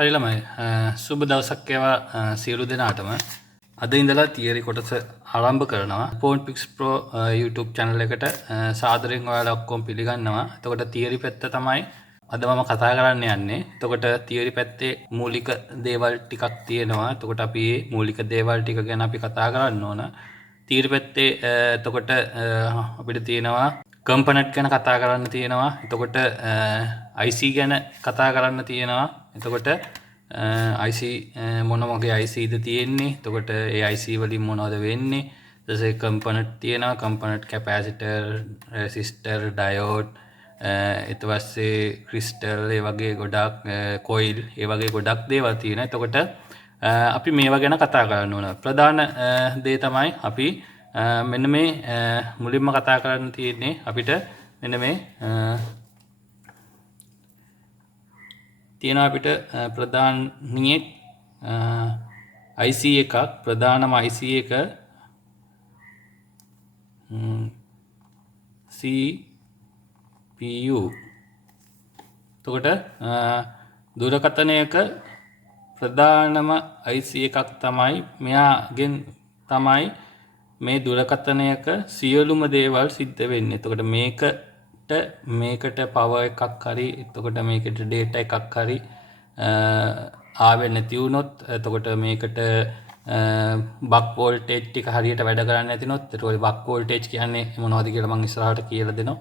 හරි ළමයි සුබ දවසක් වේවා සියලු දෙනාටම. අද ඉඳලා තියරි කොටස ආරම්භ කරනවා. Phonepix Pro YouTube channel එකට සාදරයෙන් ඔයාලා ඔක්කොම පිළිගන්නවා. එතකොට තියරි පැත්ත තමයි අද මම කතා කරන්න යන්නේ. එතකොට තියරි පැත්තේ මූලික දේවල් ටිකක් තියෙනවා. එතකොට අපි මේ මූලික දේවල් ටික ගැන අපි කතා කරන්න ඕන. තියරි පැත්තේ එතකොට අපිට තියෙනවා කම්පොනන්ට් ගැන කතා කරන්න තියෙනවා. එතකොට IC ගැන කතා කරන්න තියෙනවා. එතකොට IC මොන වගේ ICද තියෙන්නේ? එතකොට ඒ IC වලින් මොනවද වෙන්නේ? ඊටසේ කම්පොනන්ට් තියෙනවා. කම්පොනන්ට් කැපැසිටර්, රෙසිස්ටර්, ඩයෝඩ්, ඊට පස්සේ ක්‍රිස්ටල්, ඒ වගේ ගොඩක් කොයිල්, ඒ වගේ ගොඩක් දේවල් තියෙනවා. එතකොට අපි මේවා ගැන කතා කරන්න ඕන. ප්‍රධාන දේ තමයි අපි මෙන්න මේ මුලින්ම කතා කරන්න තියෙන්නේ අපිට මෙන්න මේ තියෙනවා අපිට ප්‍රධානියෙක් IC එකක් ප්‍රධානම IC එක CPU. එතකොට දුරකථනයක ප්‍රධානම IC එකක් තමයි මෙයාගෙන් තමයි මේ දුරකථනයක සියලුම දේවල් සිද්ධ වෙන්නේ. එතකොට මේකට පවර් එකක් හරි එතකොට මේකට ඩේටා එකක් හරි ආවෙ නැති වුණොත් එතකොට මේකට බක් වෝල්ටේජ් ටික හරියට වැඩ කරන්නේ නැතිනොත් එතකොට බක් වෝල්ටේජ් කියන්නේ මොනවද කියලා මම ඉස්සරහට කියලා දෙනවා.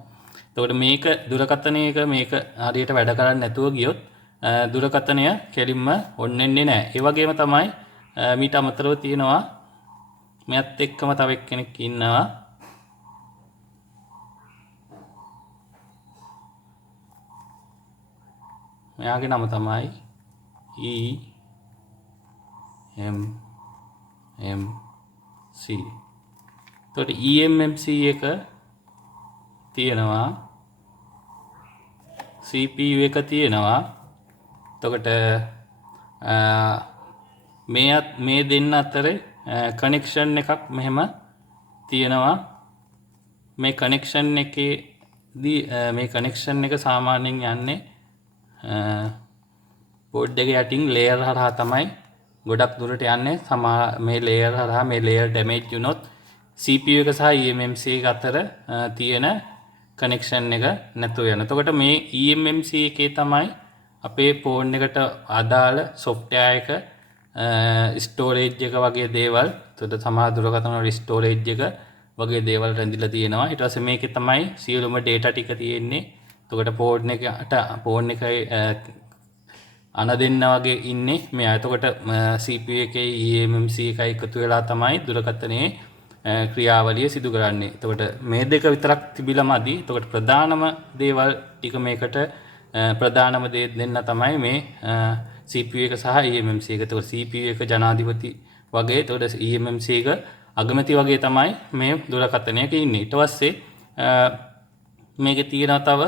එතකොට මේක දුරකථනයක මේක හරියට වැඩ කරන්නේ නැතුව ගියොත් දුරකථනය කෙලින්ම ඔන් වෙන්නේ නැහැ. ඒ වගේම තමයි මීට අමතරව තියෙනවා මෙයත් එක්කම තව එක්කෙනෙක් ඉන්නවා. මෙයාගේ නම තමයි EMMC. එතකොට EMMC එක තියෙනවා, CPU එක තියෙනවා. එතකොට මේ දෙන්න අතරේ කනෙක්ෂන් එකක් මෙහෙම තියෙනවා. මේ කනෙක්ෂන් එකේදී මේ කනෙක්ෂන් එක සාමාන්‍යයෙන් යන්නේ බෝඩ් එක යටින් ලේයර් හරහා තමයි ගොඩක් දුරට යන්නේ. මේ ලේයර් හරහා මේ ලේයර් ඩැමේජ් වුණොත් CPU එක සහ EMMC එක අතර තියෙන කනෙක්ෂන් එක නැතුව යනවා. එතකොට මේ EMMC එකේ තමයි අපේ ෆෝන් එකට අදාළ සොෆ්ට්වෙයාර් එක ස්ටෝරේජ් එක වගේ දේවල්, එතකොට සමහර දුරකථන වල ස්ටෝරේජ් එක වගේ දේවල් රැඳිලා තියෙනවා. ඊට පස්සේ මේකේ තමයි සියලුම ඩේටා ටික තියෙන්නේ. එතකොට ෆෝන් එකයි අන දෙන්න වගේ ඉන්නේ මෙයා. එතකොට CPU එකේ EMMC එකයි එකතු වෙලා තමයි දුරකථනයේ ක්‍රියාවලිය සිදු කරන්නේ. එතකොට මේ දෙක විතරක් තිබිලා මදි. එතකොට ප්‍රධානම දේවල් ටික මේකට ප්‍රධානම දේ දෙන්න තමයි මේ CPU එක සහ EMMC එක. එතකොට CPU එක ජනාධිපති වගේ, එතකොට EMMC එක අගමැති වගේ තමයි මේ දුරකථනයක ඉන්නේ. ඊට පස්සේ මේකේ තියෙනවා තව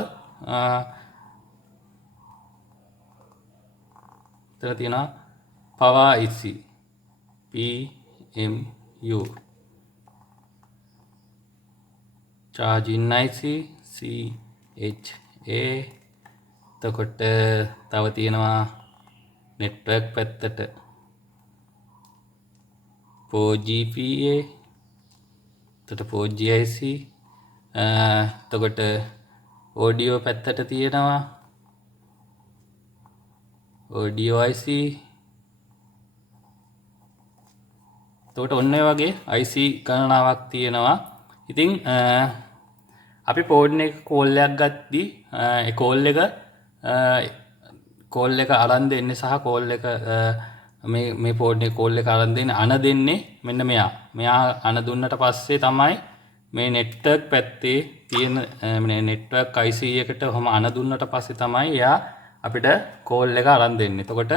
එතන තියෙනවා power IC PMU, charging IC CHA. එතකොට තව තියෙනවා network පැත්තට 4GPA, එතකොට 4G IC. එතකොට audio පැත්තට තියෙනවා audio IC. එතකොට ඔන්න ඔය වගේ IC ගණනාවක් තියෙනවා. ඉතින් අපි ෆෝන් එක කෝල් එකක් ගත්තී ඒ කෝල් එක අරන් දෙන්නේ සහ කෝල් එක මේ ෆෝන් එක කෝල් එක අරන් දෙන්නේ අන දෙන්නේ මෙන්න මෙයා අන දුන්නට පස්සේ තමයි මේ නෙට්වර්ක් පැත්තේ තියෙන මේ නෙට්වර්ක් IC එකට ඔහම අන දුන්නට පස්සේ තමයි එයා අපිට කෝල් එක අරන් දෙන්නේ. එතකොට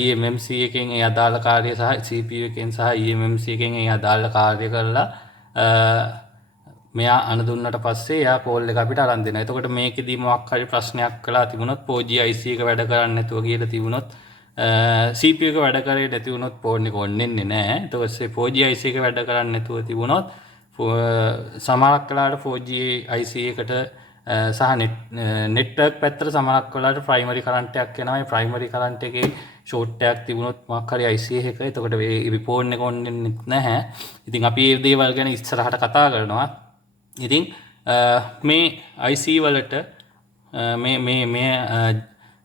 EMMC එකෙන් ඒ අදාළ කාර්යය සහ CPU එකෙන් සහ EMMC එකෙන් ඒ අදාළ කාර්ය කරලා මෙයා අන දුන්නට පස්සේ එයා කෝල් එක අපිට අරන් දෙනවා. එතකොට මේකෙදී මොකක් හරි ප්‍රශ්නයක් කළා තිබුණොත් 4G IC එක වැඩ කරන්නේ නැතුව කියලා තිබුණොත් CPU එක වැඩ කරේ නැති වුණොත් ෆෝන් එක ඔන් වෙන්නේ නැහැ. ඊට පස්සේ 4G IC එක වැඩ කරන්නේ නැතුව තිබුණොත් සමහරක් වෙලාවට 4G IC එකට සහ නෙට්වර්ක් පැත්තට සමහරක් වෙලාවට ප්‍රයිමරි කරන්ට් එකක් එනවා. ඒ ප්‍රයිමරි කරන්ට් එකේ ෂෝට් එකක් තිබුණොත් මොකක් හරි IC එක එතකොට මේ රිපෝට් එක ඔන්නේ නැහැ. ඉතින් අපි මේ දේවල් ගැන ඉස්සරහට කතා කරනවා. ඉතින් මේ IC වලට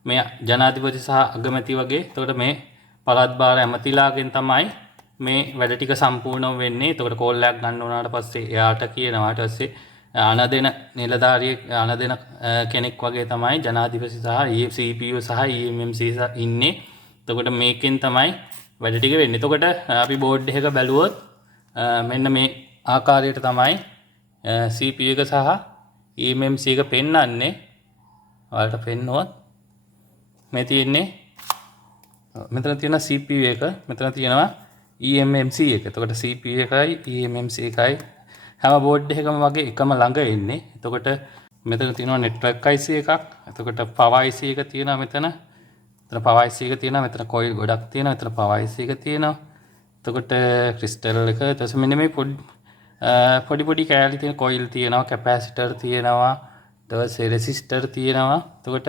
මේ ජනාධිපති සහ අගමැති වගේ එතකොට මේ පළාත් භාර ඇමතිලාගෙන් තමයි මේ වැඩ ටික සම්පූර්ණ වෙන්නේ. එතකොට කෝල් එකක් ගන්න උනාට පස්සේ එයාට කියනවා ඊට පස්සේ අනදෙන නිලධාරියෙක් අනදෙන කෙනෙක් වගේ තමයි ජනාධිපති සහ CPU සහ EMMC ඉන්නේ. එතකොට මේකෙන් තමයි වැඩ ටික වෙන්නේ. එතකොට අපි බෝඩ් එක බැලුවොත් මෙන්න මේ ආකාරයට තමයි CPU එක සහ EMMC එක පෙන්වන්නේ. ඔයාලට පෙන්නුවත් මේ තියෙන්නේ මෙතන තියෙන CPU එක, මෙතන තියෙනවා EMMC එක. එතකොට CPU එකයි EMMC එකයි හැම බෝඩ් එකකම වගේ එකම ළඟ එන්නේ. එතකොට මෙතන තියෙනවා network IC එකක්. එතකොට power IC එක තියෙනවා මෙතන. මෙතන power IC එක තියෙනවා. මෙතන coil ගොඩක් තියෙනවා. මෙතන power IC එක තියෙනවා. එතකොට crystal එක. ඊට මෙන්න මේ පොඩි කෑලි තියෙන coil තියෙනවා, capacitor තියෙනවා, ඊට පස්සේ resistor තියෙනවා. එතකොට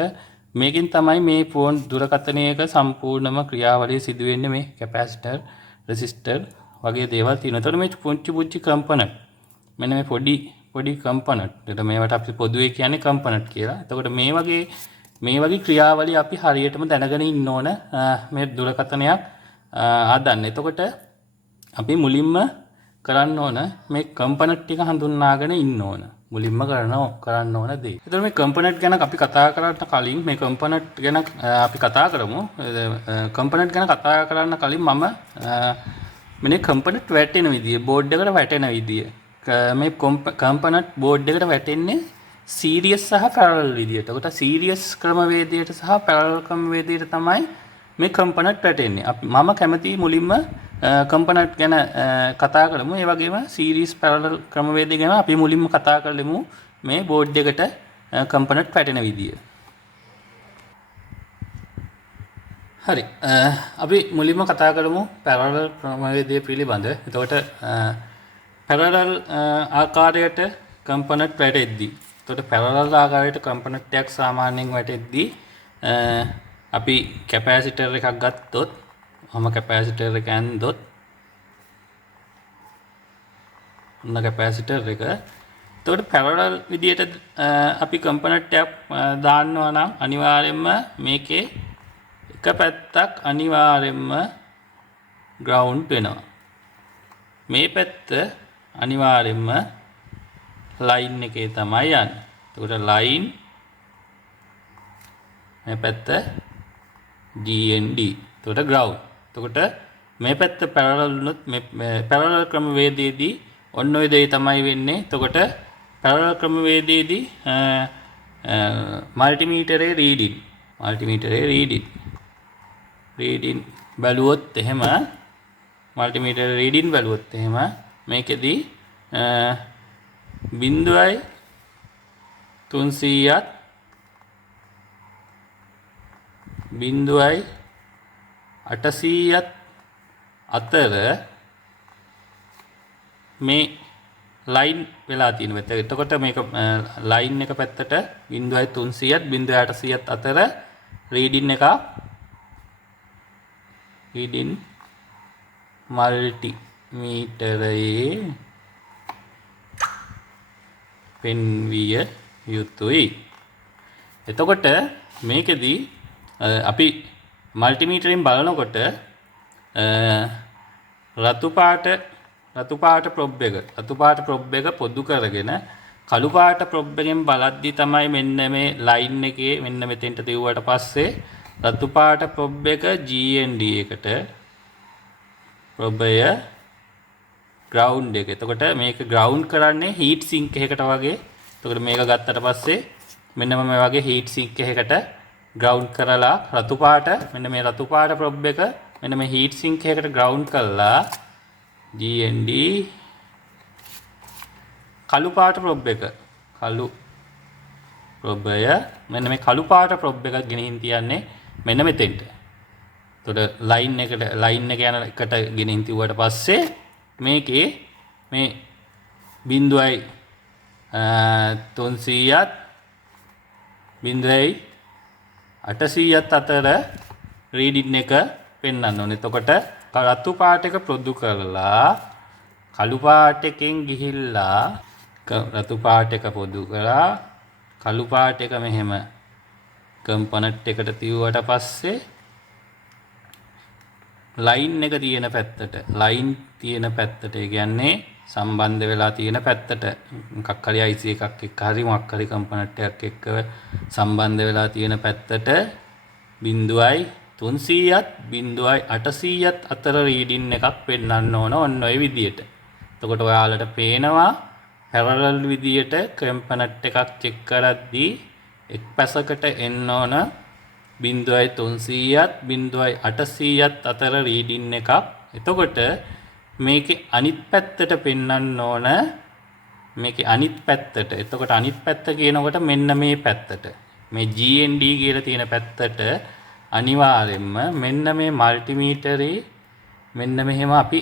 මේකෙන් තමයි මේ ෆෝන් දුරකථනයක සම්පූර්ණම ක්‍රියාවලිය සිදු වෙන්නේ. මේ capacitor, resistor වගේ දේවල් තියෙනවා. එතකොට මේ පුංචි component මෙන්න මේ පොඩි කම්පොනන්ට්. එතකොට මේවට අපි පොදුවේ කියන්නේ කම්පොනන්ට් කියලා. එතකොට මේ වගේ ක්‍රියාවලිය අපි හරියටම දැනගෙන ඉන්න ඕන මේ දුරකථනයක් හදන්න. එතකොට අපි මුලින්ම කරන්න ඕන මේ කම්පොනන්ට් ටික හඳුනාගෙන ඉන්න ඕන. මුලින්ම කරන්න ඕන දේ. එතකොට මේ කම්පොනන්ට් ගැන අපි කතා කරන්න කලින් මේ කම්පොනන්ට් ගැන අපි කතා කරමු. කම්පොනන්ට් ගැන කතා කරන්න කලින් මම මේ කම්පොනන්ට් වැටෙන විදිය, බෝඩ් එකට වැටෙන විදිය මේ කම්පොනන්ට් බෝඩ් එකට වැටෙන්නේ සීරියස් සහ පැරලල් විදියට. ඒකට සීරියස් ක්‍රමවේදයට සහ පැරලල් ක්‍රමවේදයට තමයි මේ කම්පොනන්ට් වැටෙන්නේ. මම කැමති මුලින්ම කම්පොනන්ට් ගැන කතා කරමු. ඒ වගේම සීරීස් පැරලල් ක්‍රමවේදය ගැන අපි මුලින්ම කතා කරමු. මේ බෝඩ් එකට කම්පොනන්ට් වැටෙන විදිය. හරි. අපි මුලින්ම කතා කරමු පැරලල් ක්‍රමවේදය පිළිබඳ. එතකොට පැරලල් ආකාරයට කම්පොනන්ට් වැටෙද්දී, එතකොට පැරලල් ආකාරයට කම්පොනන්ට් එකක් සාමාන්‍යයෙන් වැටෙද්දී අපි කැපැසිටර් එකක් ගත්තොත්, මම කැපැසිටර් එක ඇන්දොත් ඔන්න කැපැසිටර් එක. එතකොට පැරලල් විදියට අපි කම්පොනන්ට් එකක් දාන්නවා නම් අනිවාර්යයෙන්ම මේකේ එක පැත්තක් අනිවාර්යයෙන්ම ග්‍රවුන්ඩ් වෙනවා. මේ පැත්ත අනිවාර්යයෙන්ම ලයින් එකේ තමයි යන්නේ. එතකොට ලයින් මේ පැත්ත GND. එතකොට ග්‍රවුන්ඩ්. එතකොට මේ පැත්ත පැරලල් වුණොත් මේ පැරලල් ක්‍රමවේදයේදී ඔන්න ඔය දේ තමයි වෙන්නේ. එතකොට පැරලල් ක්‍රමවේදයේදී මල්ටිමීටරේ රීඩින් බැලුවොත් එහෙම මල්ටිමීටර් රීඩින් බැලුවොත් එහෙම මේකෙදී 0.300ත් 0.800ත් අතර මේ ලයින් වෙලා තියෙනවා. එතකොට මේක ලයින් එක පැත්තට 0.300ත් 0.800ත් අතර රීඩින් එක මල්ටිමීටරයේ පෙන්විය යුතුයි. එතකොට මේකෙදී අපි මල්ටිමීටරෙන් බලනකොට රතු පාට ප්‍රොබ් එක පොදු කරගෙන කළු පාට ප්‍රොබ් එකෙන් බලද්දි තමයි මෙන්න මේ ලයින් එකේ මෙන්න මෙතෙන්ට දෙවුවට පස්සේ රතු පාට ප්‍රොබ් එක GND එකට ප්‍රොබය ග්‍රවුන්ඩ් එක. එතකොට මේක ග්‍රවුන්ඩ් කරන්නේ හීට් සින්ක් එකකට වගේ. එතකොට මේක ගත්තට පස්සේ මෙන්න මේ වගේ හීට් සින්ක් එකකට ග්‍රවුන්ඩ් කරලා රතු පාට මෙන්න මේ රතු පාට ප්‍රොබ් එක මෙන්න මේ හීට් සින්ක් එකකට ග්‍රවුන්ඩ් කරලා GND කළු පාට ප්‍රොබ් එක කළු ප්‍රොබය මෙන්න මේ කළු පාට ප්‍රොබ් එකක් ගෙනින් තියන්නේ මෙන්න මෙතෙන්ට. එතකොට ලයින් එක යන එකට ගෙනින් තියුවට පස්සේ මේකේ මේ 0.300ත් 0.800ත් අතර රීඩින් එක පෙන්වන්න ඕනේ. එතකොට රතු පාට එක පොදු කරලා කළු පාට එකෙන් ගිහිල්ලා රතු පාට එක පොදු කරලා කළු පාට එක මෙහෙම කම්පොනන්ට් එකට තියුවට පස්සේ ලයින් එක තියෙන පැත්තට ඒ කියන්නේ සම්බන්ධ වෙලා තියෙන පැත්තට මොකක් හරි IC එකක් එක්ක හරි මොකක් හරි කම්පොනන්ට් එකක් එක්ක සම්බන්ධ වෙලා තියෙන පැත්තට 0.300ත් 0.800ත් අතර රීඩින් එකක් පෙන්වන්න ඕන ඔන්න ඔය විදියට. එතකොට ඔයාලට පේනවා පැරලල් විදියට කම්පොනන්ට් එකක් චෙක් කරද්දී එක් පැසකට එන්න ඕන 0.300ත් 0.800ත් අතර රීඩින් එකක්. එතකොට මේකේ අනිත් පැත්තට පෙන්වන්න ඕන මේකේ අනිත් පැත්තට. එතකොට අනිත් පැත්ත කියනකොට මෙන්න මේ පැත්තට මේ GND කියලා තියෙන පැත්තට අනිවාර්යෙන්ම මෙන්න මේ මල්ටිමීටරේ මෙන්න මෙහෙම අපි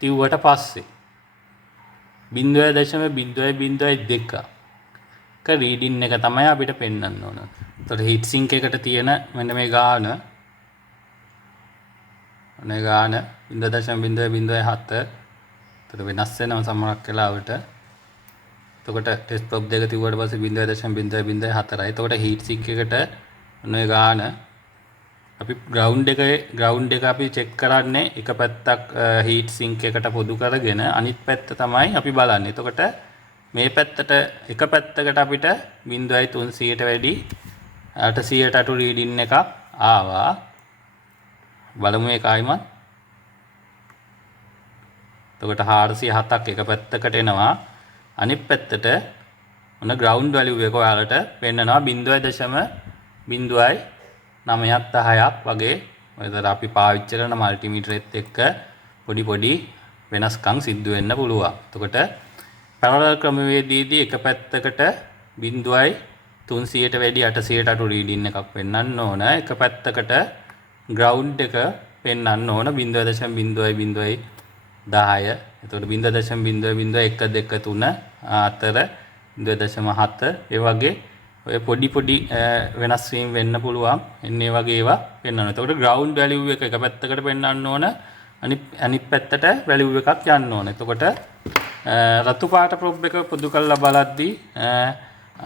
තිව්වට පස්සේ 0.002ක රීඩින් එක තමයි අපිට පෙන්වන්න ඕන. එතකොට හීට් සින්ක් එකට තියෙන මෙන්න මේ ගාන 0.07. එතකොට වෙනස් වෙනවා සමහරක් වෙලාවට. එතකොට ටෙස්ට් ප්‍රොබ් දෙක තිබුවට පස්සේ 0.004යි. එතකොට හීට් සින්ක් එකට ඔන්න ගාන අපි ග්‍රවුන්ඩ් එක අපි චෙක් කරන්නේ එක පැත්තක් හීට් සින්ක් එකට පොදු කරගෙන අනිත් පැත්ත තමයි අපි බලන්නේ. එතකොට මේ පැත්තට එක පැත්තකට අපිට 0.300ට වැඩි 800ට අටු රීඩින් එකක් ආවා. බලමු ඒක ආයිමත්. එතකොට 407ක් එක පැත්තකට එනවා. අනිත් පැත්තට මොන ග්‍රවුන්ඩ් වැලියු එක ඔයාලට පෙන්නනවා 0.0.9ක් වගේ. ඒතර අපි පාවිච්චි කරන මල්ටිමීටරෙත් එක්ක පොඩි වෙනස්කම් සිද්ධ වෙන්න පුළුවන්. එතකොට පැරලල් ක්‍රමවේදයේදී එක පැත්තකට 0.300ට වැඩි 800ට අටු රීඩින් එකක් පෙන්වන්න ඕන. එක පැත්තකට ග්‍රවුන්ඩ් එක පෙන්වන්න ඕන 0.0.10. එතකොට 0.0.123 අතර 0.7 ඒ වගේ ඔය පොඩි වෙනස් වීම් වෙන්න පුළුවන්. එන්නේ වගේ ඒවා පෙන්වන්න. එතකොට ග්‍රවුන්ඩ් වැලියු එක පැත්තකට පෙන්වන්න ඕන. අනිත් පැත්තට වැලියු එකක් යන්න ඕන. එතකොට රතු පාට ප්‍රොබ් එක පොදු කරලා බලද්දී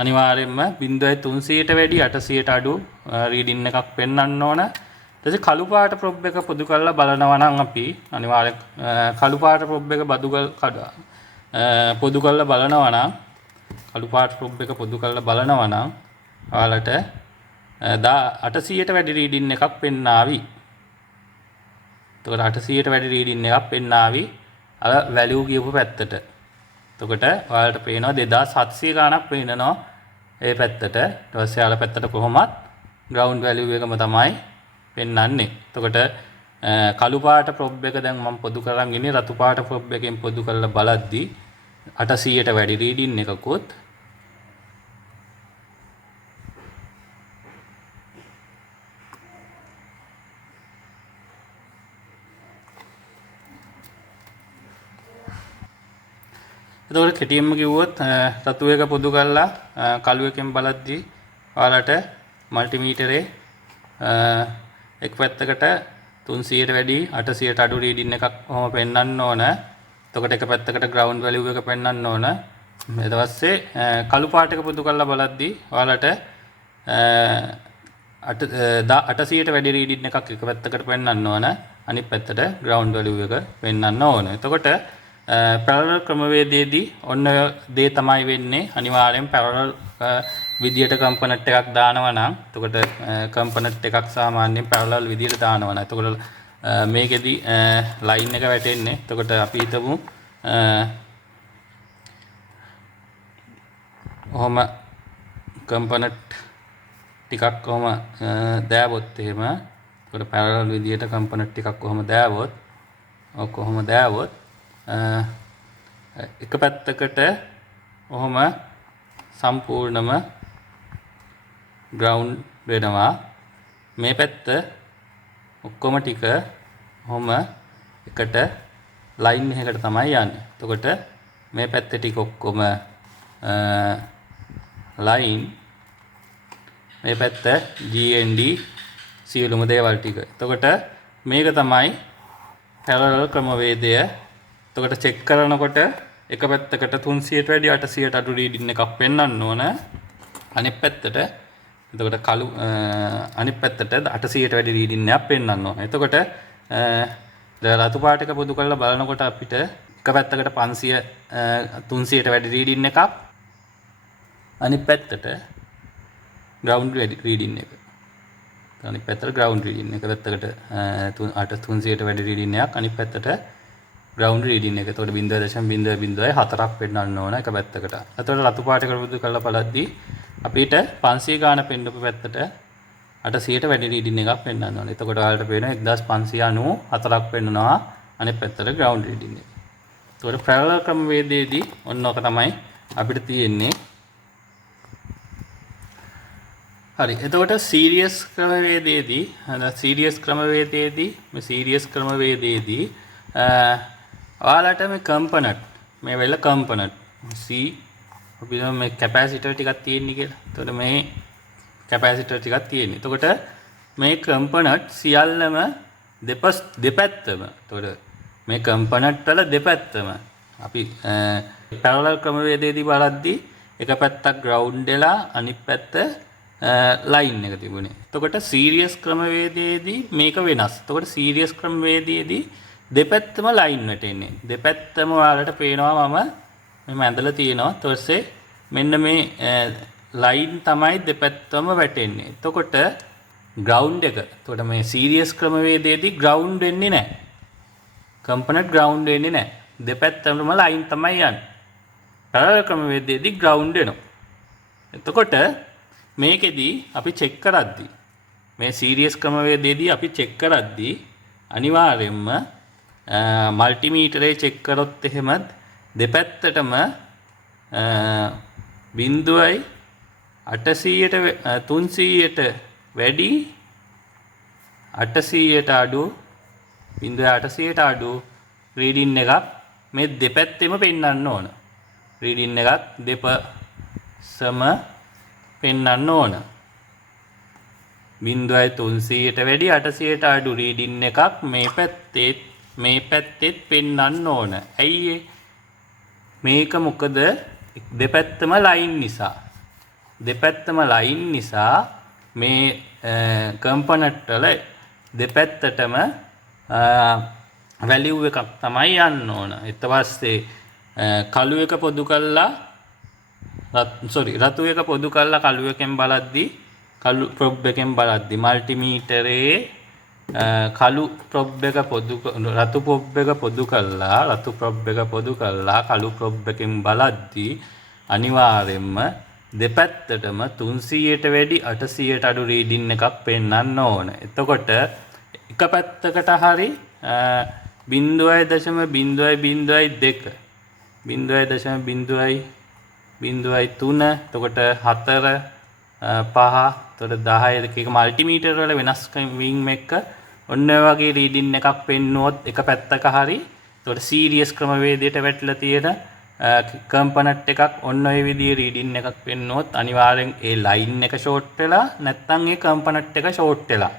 අනිවාර්යයෙන්ම 0.300ට වැඩි 800ට අඩු රීඩින් එකක් පෙන්වන්න ඕන. ඊට කළු පාට ප්‍රොබ් එක පොදු කරලා බලනවා නම් අපි අනිවාර්යෙන් කළු පාට ප්‍රොබ් එක පොදු කරලා බලනවා නම් කළු පාට ප්‍රොබ් එක පොදු කරලා බලනවා නම් ඔයාලට 800ට වැඩි රීඩින් එකක් පෙන්නාවි. එතකොට 800ට වැඩි රීඩින් එකක් පෙන්නාවි අර වැලියු කියපු පැත්තට. එතකොට ඔයාලට පේනවා 2700 ගාණක් පේනවා ඒ පැත්තට. ඊට පස්සේ අර පැත්තට කොහොමත් ග්‍රවුන්ඩ් වැලියු එකම තමයි පෙන්වන්නේ. එතකොට කළු පාට ප්‍රොබ් එක දැන් මම පොදු කරන් ඉන්නේ රතු පාට ප්‍රොබ් එකෙන් පොදු කරලා බලද්දී 800ට වැඩි රීඩින් එකකුත් එතකොට කෙටියෙන්ම කිව්වොත් රතු එක පොදු කරලා කළු එකෙන් බලද්දී ඔයාලට මල්ටිමීටරේ එක් පැත්තකට 300ට වැඩි 800ට අඩු රීඩින් එකක් කොහොම පෙන්වන්න ඕන. එතකොට එක පැත්තකට ග්‍රවුන්ඩ් වැලියු එක පෙන්වන්න ඕන. ඊට පස්සේ කළු පාට එක පොදු කරලා බලද්දී ඔයාලට 800ට වැඩි රීඩින් එකක් එක පැත්තකට පෙන්වන්න ඕන. අනිත් පැත්තට ග්‍රවුන්ඩ් වැලියු එක පෙන්වන්න ඕන. එතකොට පැරලල් ක්‍රමවේදයේදී ඔන්න දේ තමයි වෙන්නේ. අනිවාර්යෙන් පැරලල් විදියට කම්පොනන්ට් එකක් දානවා නම් එතකොට කම්පොනන්ට් එකක් සාමාන්‍යයෙන් පැරලල් විදියට දානවා නම් එතකොට මේකෙදි ලයින් එක වැටෙන්නේ. එතකොට අපි හිතමු ඔහොම කම්පොනන්ට් ටිකක් කොහොම දෑවොත් එහෙම එතකොට පැරලල් විදියට කම්පොනන්ට් ටිකක් කොහොම දෑවොත් එක පැත්තකට ඔහොම සම්පූර්ණම ග්‍රවුන්ඩ් වෙනවා. මේ පැත්ත ඔක්කොම ටික ඔහොම එකට ලයින් එකකට තමයි යන්නේ. එතකොට මේ පැත්ත ටික ඔක්කොම ලයින් මේ පැත්ත GND සියලුම දේවල් ටික. එතකොට මේක තමයි පැරලල් ක්‍රමවේදය. එතකොට චෙක් කරනකොට එක පැත්තකට 300ට වැඩි 800ට අඩු රීඩින් එකක් පෙන්වන්න ඕන. අනිත් පැත්තට එතකොට කළු අනිත් පැත්තට 800ට වැඩි රීඩින් එකක් පෙන්වන්න ඕන. එතකොට රතු පාට එක පොදු කරලා බලනකොට අපිට එක පැත්තකට 500 300ට වැඩි රීඩින් එකක් අනිත් පැත්තට ග්‍රවුන්ඩ් රීඩින් එක. අනිත් පැත්තට ග්‍රවුන්ඩ් රීඩින් එක. පැත්තකට 300ට වැඩි රීඩින් එකක් අනිත් පැත්තට ග්‍රවුන්ඩ් රීඩින් එක. එතකොට 0.004ක් පෙන්වන්න ඕන එක පැත්තකට. එතකොට රතු පාට එක පොදු කරලා බලද්දී අපිට 500 ගාන පෙන්නපු පැත්තට 800ට වැඩි රීඩින් එකක් පෙන්වන්න ඕනේ. එතකොට ඔයාලට පේනවා 1594ක් පෙන්වනවා අනිත් පැත්තට ග්‍රවුන්ඩ් රීඩින් එක. එතකොට පැරලල් ක්‍රමවේදයේදී ඔන්න ඔක තමයි අපිට තියෙන්නේ. හරි. එතකොට සීරියස් ක්‍රමවේදයේදී මේ සීරියස් ක්‍රමවේදයේදී ඔයාලට මේ කම්පොනන්ට් මේ වෙල කම්පොනන්ට් C අපි මේ කැපැසිටර් ටිකක් තියෙන්නේ කියලා. එතකොට මේ කැපැසිටර් ටිකක් තියෙන්නේ. එතකොට මේ කම්පොනන්ට් සියල්ලම දෙපැත්තම. එතකොට මේ කම්පොනන්ට් වල දෙපැත්තම අපි පැරලල් ක්‍රමවේදයේදී බලද්දී එක පැත්තක් ග්‍රවුන්ඩ් වෙලා අනිත් පැත්ත ලයින් එක තිබුණේ. එතකොට සීරියස් ක්‍රමවේදයේදී මේක වෙනස්. එතකොට සීරියස් ක්‍රමවේදයේදී දෙපැත්තම ලයින් එකට එන්නේ. දෙපැත්තම ඔයාලට පේනවා මම මෙහෙම ඇඳලා තියෙනවා. ඊට පස්සේ මෙන්න මේ ලයින් තමයි දෙපැත්තම වැටෙන්නේ. එතකොට ග්‍රවුන්ඩ් එක. එතකොට මේ සීරියස් ක්‍රමවේදයේදී ග්‍රවුන්ඩ් වෙන්නේ නැහැ. කම්පොනන්ට් ග්‍රවුන්ඩ් වෙන්නේ නැහැ. දෙපැත්තම ලයින් තමයි යන්නේ. පැරලල් ක්‍රමවේදයේදී ග්‍රවුන්ඩ් වෙනවා. එතකොට මේකෙදී අපි චෙක් කරද්දී මේ සීරියස් ක්‍රමවේදයේදී අපි චෙක් කරද්දී අනිවාර්යයෙන්ම මල්ටිමීටරේ චෙක් කරොත් එහෙම දෙපැත්තටම 0.800ට 300ට වැඩි 800ට අඩු 0.800ට අඩු රීඩින් එකක් මේ දෙපැත්තෙම පෙන්වන්න ඕන. රීඩින් එකක් දෙපසම පෙන්වන්න ඕන. 0.300ට වැඩි 800ට අඩු රීඩින් එකක් මේ පැත්තෙත් පෙන්වන්න ඕන. ඇයි මේක මොකද දෙපැත්තම ලයින් නිසා. දෙපැත්තම ලයින් නිසා මේ කම්පොනන්ට් වල දෙපැත්තටම වැලියු එකක් තමයි යන්න ඕන. ඊට පස්සේ කළු එක පොදු කළා රතු එක පොදු කරලා කළු එකෙන් බලද්දී කළු ප්‍රොබ් එකෙන් බලද්දී මල්ටිමීටරේ කළු ප්‍රොබ් එක පොදු රතු ප්‍රොබ් එක පොදු කරලා කළු ප්‍රොබ් එකෙන් බලද්දී අනිවාර්යයෙන්ම දෙපැත්තටම 300ට වැඩි 800ට අඩු රීඩින් එකක් පෙන්වන්න ඕන. එතකොට එක පැත්තකට හරි 0.002 0.03 එතකොට 4 5 එතකොට 10 එක මල්ටිමීටර වල වෙනස්වීම් එක ඔන්න ඔය වගේ රීඩින් එකක් පෙන්නුවොත් එක පැත්තක හරි එතකොට සීරියස් ක්‍රමවේදයට වැටලා තියෙන කම්පොනන්ට් එකක් ඔන්න ඔය විදිහේ රීඩින් එකක් පෙන්නුවොත් අනිවාර්යෙන් ඒ ලයින් එක ෂෝට් වෙලා නැත්නම් ඒ කම්පොනන්ට් එක ෂෝට් වෙලා.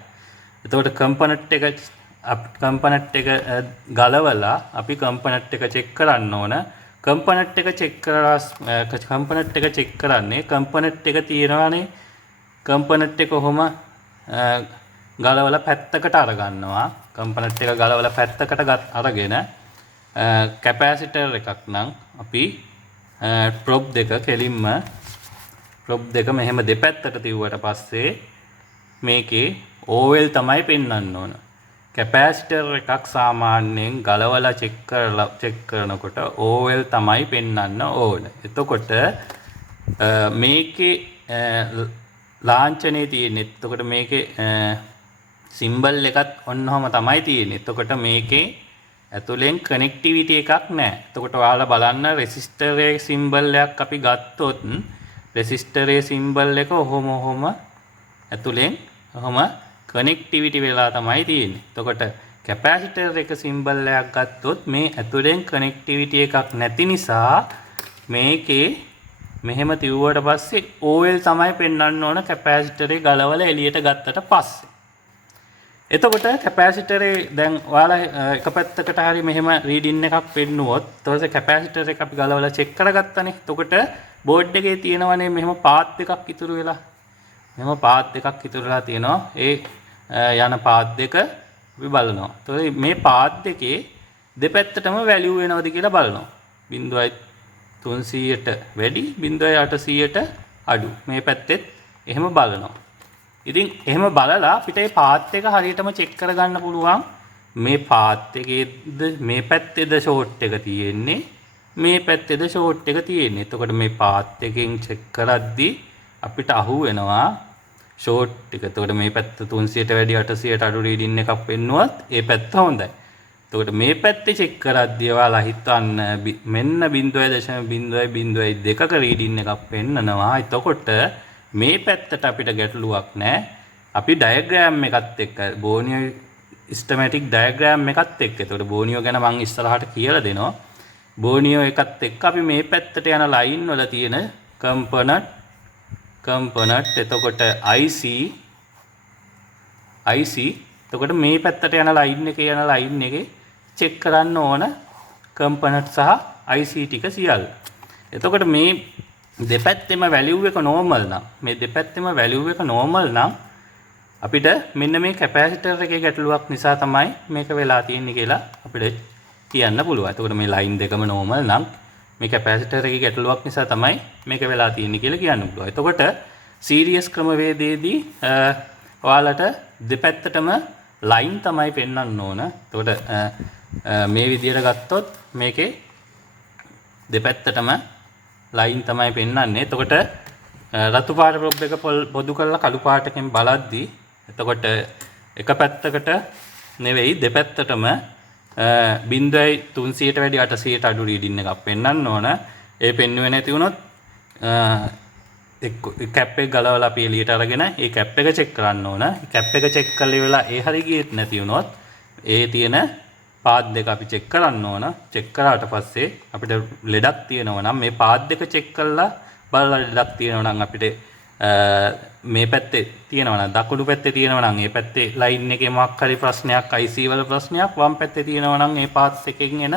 එතකොට කම්පොනන්ට් එක ගලවලා අපි කම්පොනන්ට් එක චෙක් කරන්න ඕන. කම්පොනන්ට් එක චෙක් කරන්නේ කම්පොනන්ට් එක තියෙනවානේ. කම්පොනන්ට් එක කොහොම ගලවලා පැත්තකට අරගන්නවා. කම්පොනන්ට් එක ගලවලා පැත්තකට අරගෙන කැපැසිටර් එකක් නම් අපි ප්‍රොබ් දෙක මෙහෙම දෙපැත්තට තියුවට පස්සේ මේකේ ඕවෙල් තමයි පෙන්වන්න ඕන. කැපැසිටර් එකක් සාමාන්‍යයෙන් ගලවලා චෙක් කරනකොට ඕවෙල් තමයි පෙන්වන්න ඕන. එතකොට මේකේ ලාංඡනේ තියෙන්නේ. එතකොට මේකේ සිම්බල් එකත් ඔන්නෝම තමයි තියෙන්නේ. එතකොට මේකේ ඇතුලෙන් කනෙක්ටිවිටි එකක් නැහැ. එතකොට ඔයාලා බලන්න රෙසිස්ටරේ සිම්බල් එකක් අපි ගත්තොත් රෙසිස්ටරේ සිම්බල් එක ඔහොම ඇතුලෙන් ඔහොම කනෙක්ටිවිටි වෙලා තමයි තියෙන්නේ. එතකොට කැපැසිටර් එක සිම්බල් එකක් ගත්තොත් මේ ඇතුලෙන් කනෙක්ටිවිටි එකක් නැති නිසා මේකේ මෙහෙම තියුවට පස්සේ OL තමයි පෙන්වන්න ඕන කැපැසිටරේ ගලවලා එළියට ගත්තට පස්සේ. එතකොට කැපැසිටරේ දැන් ඔයාලා එක පැත්තකට හරි මෙහෙම රීඩින් එකක් පෙන්නුවොත් ඊට පස්සේ කැපැසිටර් එක අපි ගලවලා චෙක් කරගත්තනේ. එතකොට බෝඩ් එකේ තියෙනවනේ මෙහෙම පාත් එකක් ඉතුරු වෙලා. මෙහෙම පාත් එකක් ඉතුරු වෙලා තියෙනවා. ඒ යන පාත් දෙක අපි බලනවා. එතකොට මේ පාත් දෙකේ දෙපැත්තටම වැලියු වෙනවද කියලා බලනවා. 0.300ට වැඩි 0.800ට අඩු. මේ පැත්තෙත් එහෙම බලනවා. ඉතින් එහෙම බලලා අපිට මේ පාත් එක හරියටම චෙක් කරගන්න පුළුවන් මේ පාත් එකේද මේ පැත්තේද ෂෝට් එක තියෙන්නේ මේ පැත්තේද ෂෝට් එක තියෙන්නේ. එතකොට මේ පාත් එකෙන් චෙක් කරද්දී අපිට අහු වෙනවා ෂෝට් එක. එතකොට මේ පැත්ත 300ට වැඩි 800ට අඩු රීඩින් එකක් පෙන්නුවත් ඒ පැත්ත හොඳයි. එතකොට මේ පැත්තේ චෙක් කරද්දී ඔයාලා හිතන්න මෙන්න 0.02ක රීඩින් එකක් පෙන්නනවා. එතකොට මේ පැත්තට අපිට ගැටලුවක් නැහැ. අපි ඩයග්‍රෑම් එකත් එක්ක බෝනියෝ ස්කීමැටික් ඩයග්‍රෑම් එකත් එක්ක. එතකොට බෝනියෝ ගැන මම ඉස්සරහට කියලා දෙනවා. බෝනියෝ එකත් එක්ක අපි මේ පැත්තට යන ලයින් වල තියෙන කම්පොනන්ට් එතකොට IC එතකොට මේ පැත්තට යන ලයින් එකේ චෙක් කරන්න ඕන කම්පොනන්ට් සහ IC ටික සියල්ල. එතකොට මේ දෙපැත්තෙම වැලියු එක නෝමල් නම් අපිට මෙන්න මේ කැපැසිටර් එකේ ගැටලුවක් නිසා තමයි මේක වෙලා තියෙන්නේ කියලා අපිට කියන්න පුළුවන්. එතකොට මේ ලයින් දෙකම නෝමල් නම් මේ කැපැසිටර් එකේ ගැටලුවක් නිසා තමයි මේක වෙලා තියෙන්නේ කියලා කියන්න පුළුවන්. එතකොට සීරීස් ක්‍රමවේදයේදී ඔයාලට දෙපැත්තටම ලයින් තමයි පෙන්වන්න ඕන. එතකොට මේ විදිහට ගත්තොත් මේකේ දෙපැත්තටම ලයින් තමයි පෙන්වන්නේ. එතකොට රතු පාට ප්‍රොබ් එක පොදු කරලා කළු පාටකින් බලද්දී එතකොට එක පැත්තකට නෙවෙයි දෙපැත්තටම 0.300ට වැඩි 800ට අඩු රීඩින් එකක් පෙන්වන්න ඕන. ඒ පෙන්වුවේ නැති වුණොත් කැප් එක ගලවලා අපි එළියට අරගෙන ඒ කැප් එක චෙක් කරන්න ඕන. කැප් එක චෙක් කරලා ඉවරලා ඒ හරිය ගියෙත් නැති වුණොත් ඒ තියෙන පාත් දෙක අපි චෙක් කරන්න ඕන. චෙක් කරාට පස්සේ අපිට ලෙඩක් තියෙනවා නම් මේ පාත් දෙක චෙක් කරලා බලලා ලෙඩක් තියෙනවා නම් අපිට මේ පැත්තේ තියෙනවා නම් දකුණු පැත්තේ තියෙනවා නම් මේ පැත්තේ ලයින් එකේ මොකක් හරි ප්‍රශ්නයක් IC වල ප්‍රශ්නයක් වම් පැත්තේ තියෙනවා නම් මේ පාත් එකෙන් එන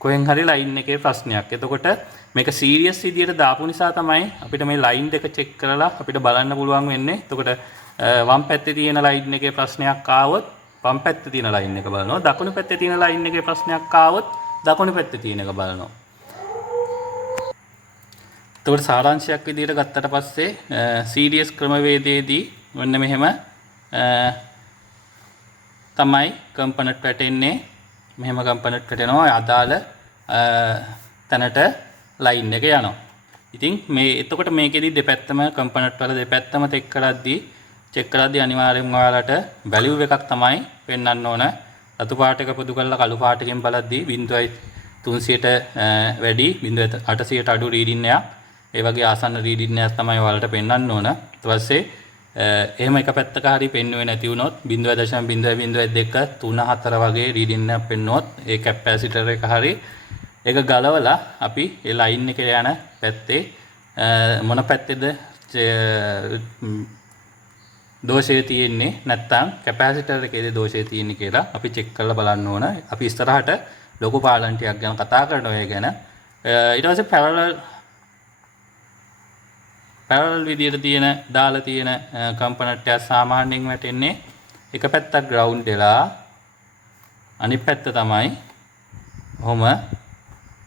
කොහෙන් හරි ලයින් එකේ ප්‍රශ්නයක්. එතකොට මේක සීරියස් විදියට දාපු නිසා තමයි අපිට මේ ලයින් දෙක චෙක් කරලා අපිට බලන්න පුළුවන් වෙන්නේ. එතකොට වම් පැත්තේ තියෙන ලයින් එකේ ප්‍රශ්නයක් ආවොත් වම් පැත්තේ තියෙන ලයින් එක බලනවා. දකුණු පැත්තේ තියෙන ලයින් එකේ ප්‍රශ්නයක් ආවොත් දකුණු පැත්තේ තියෙන එක බලනවා. එතකොට සාරාංශයක් විදිහට ගත්තට පස්සේ සීරීස් ක්‍රමවේදයේදී මෙන්න මෙහෙම තමයි කම්පොනන්ට් වැටෙන්නේ. මෙහෙම කම්පොනන්ට් වැටෙනවා. අදාළ තැනට ලයින් එක යනවා. ඉතින් මේ එතකොට මේකෙදි දෙපැත්තම කම්පොනන්ට් වල දෙපැත්තම චෙක් කරද්දී අනිවාර්යෙන්ම ඔයාලට වැලියු එකක් තමයි පෙන්වන්න ඕන. රතු පාට එක පොදු කරලා කළු පාටකින් බලද්දී 0.300ට වැඩි 0.800ට අඩු රීඩින් එකක් ඒ වගේ ආසන්න රීඩින් එකක් තමයි ඔයාලට පෙන්වන්න ඕන. ඊට පස්සේ එහෙම එක පැත්තක හරි පෙන්වුවේ නැති වුණොත් 0.02 3 4 වගේ රීඩින් එකක් පෙන්වුවොත් ඒ කැපැසිටර් එක හරි ඒක ගලවලා අපි ඒ ලයින් එකේ යන පැත්තේ මොන පැත්තේද දෝෂය තියෙන්නේ නැත්නම් කැපැසිටර් එකේද දෝෂය තියෙන්නේ කියලා අපි චෙක් කරලා බලන්න ඕන. අපි ඉස්සරහට ලොකු පාලන්ටියක් ගැන කතා කරනවා ඒ ගැන. ඊට පස්සේ පැරලල් විදියට දාලා තියෙන කම්පොනන්ට් එක සාමාන්‍යයෙන් වැටෙන්නේ එක පැත්තක් ග්‍රවුන්ඩ් වෙලා අනිත් පැත්ත තමයි ඔහොම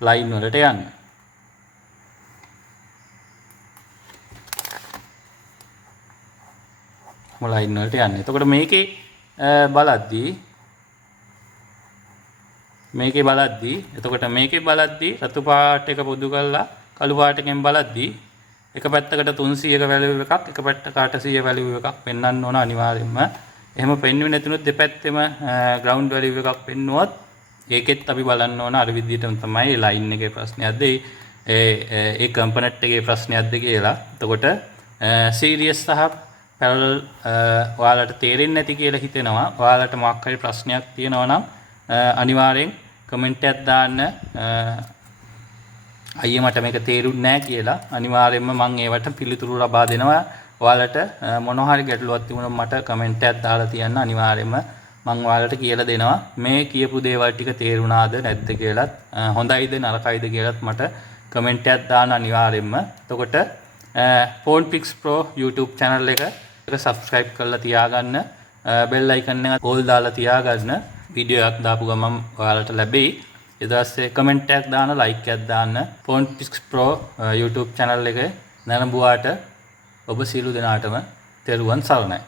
ලයින් වලට යන්නේ. ලයින් වලට යන්නේ. එතකොට මේකේ බලද්දී රතු පාට එක පොදු කරලා කළු පාටකින් බලද්දී එක පැත්තකට 300ක වැලියු එකක් එක පැත්තකට 800 වැලියු එකක් පෙන්වන්න ඕන අනිවාර්යයෙන්ම. එහෙම පෙන්වෙන්නේ නැතුනොත් දෙපැත්තෙම ග්‍රවුන්ඩ් වැලියු එකක් පෙන්නුවොත් ඒකෙත් අපි බලන්න ඕන අර විදිහටම තමයි ලයින් එකේ ප්‍රශ්නයක්ද ඒ කම්පොනන්ට් එකේ ප්‍රශ්නයක්ද කියලා. එතකොට සීරියස් සහ පැරලල් ඔයාලට තේරෙන්නේ නැති කියලා හිතෙනවා. ඔයාලට මොකක් හරි ප්‍රශ්නයක් තියෙනවා නම් අනිවාර්යෙන් කමෙන්ට් එකක් දාන්න. අයියේ මට මේක තේරුන්නේ නැහැ කියලා අනිවාර්යයෙන්ම මම ඒවට පිළිතුරු ලබා දෙනවා. ඔයාලට මොනවා හරි ගැටලුවක් තිබුණොත් මට කමෙන්ට් එකක් දාලා තියන්න. අනිවාර්යයෙන්ම මම ඔයාලට කියලා දෙනවා මේ කියපු දේවල් ටික තේරුණාද නැද්ද කියලාත් හොඳයිද නරකයිද කියලාත් මට කමෙන්ට් එකක් දාන්න අනිවාර්යයෙන්ම. එතකොට Phonepics Pro YouTube channel එක subscribe කරලා තියාගන්න. bell icon එක all දාලා තියාගන්න. වීඩියෝ එකක් දාපු ගමන් ඔයාලට ලැබෙයි. ඊට පස්සේ කමෙන්ට් එකක් දාන්න, ලයික් එකක් දාන්න. Phonepics Pro YouTube channel එක නැරඹුවාට ඔබ සියලු දෙනාටම තෙරුවන් සරණයි.